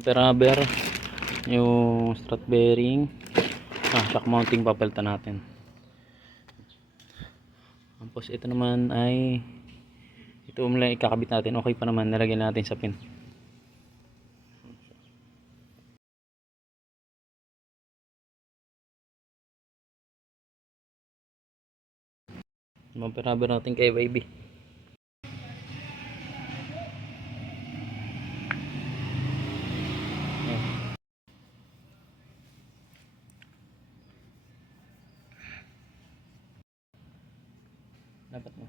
Rubber, yung strut bearing, shock mounting papalitan natin. Tapos ito naman ay ito lang ikakabit natin. Okay pa naman, nilagyan natin sa pin. Bumper rubber natin kay baby. Dapat mo.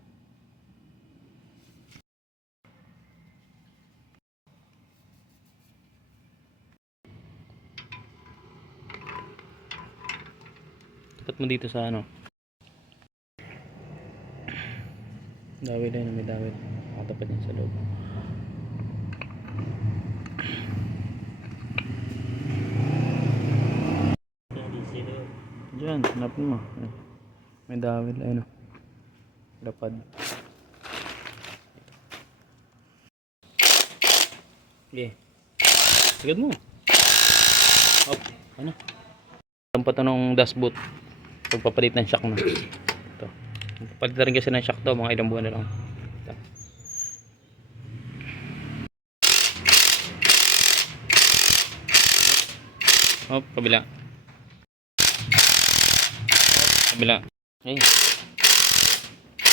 Dapat mo dito sa ano. Dawid na may dawid. Nakatapat yan sa loob. Diyan, hanapin mo. May dawid ano. Lapad. Okay. Sagad mo. Hop. Ano? Tampat ng dashboard. Pagpapalit ng shock mo. Ito. Papalit na rin kasi ng shock to. Mga ilang buwan na lang. Ito. Hop. Kabila. Hop. Kabila. Okay.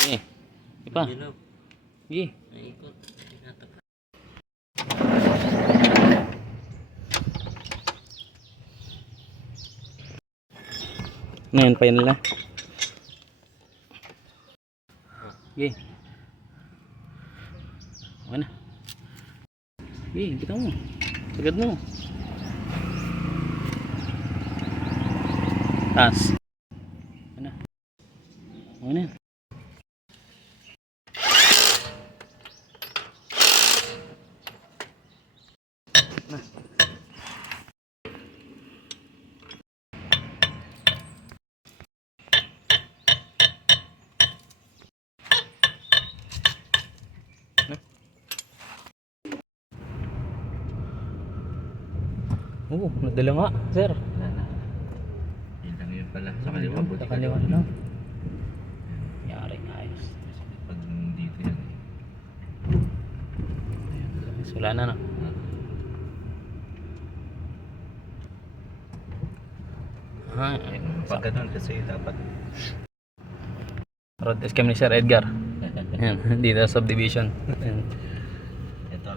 Okay. Ipa. Okay. Ngayon pa yun nila. Okay. Okay na. Okay, kita mo. Sagad mo. Taas. Okay na. Okay na. Oo, nadala nga, sir. Yun lang yun pala. Sa kaliwa, buti Sa kaliwa lang. Yari, ayos. Pag dito yan. Wala na na. Pag ganun kasi dapat Road escape ni Sir Edgar. Yan, dito sa subdivision. Yan. ito.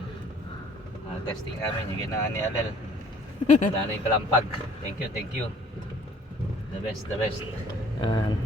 Testing namin yung ginawa ni Alel. Wala na yung kalampag. Thank you, thank you. The best, the best. Yan.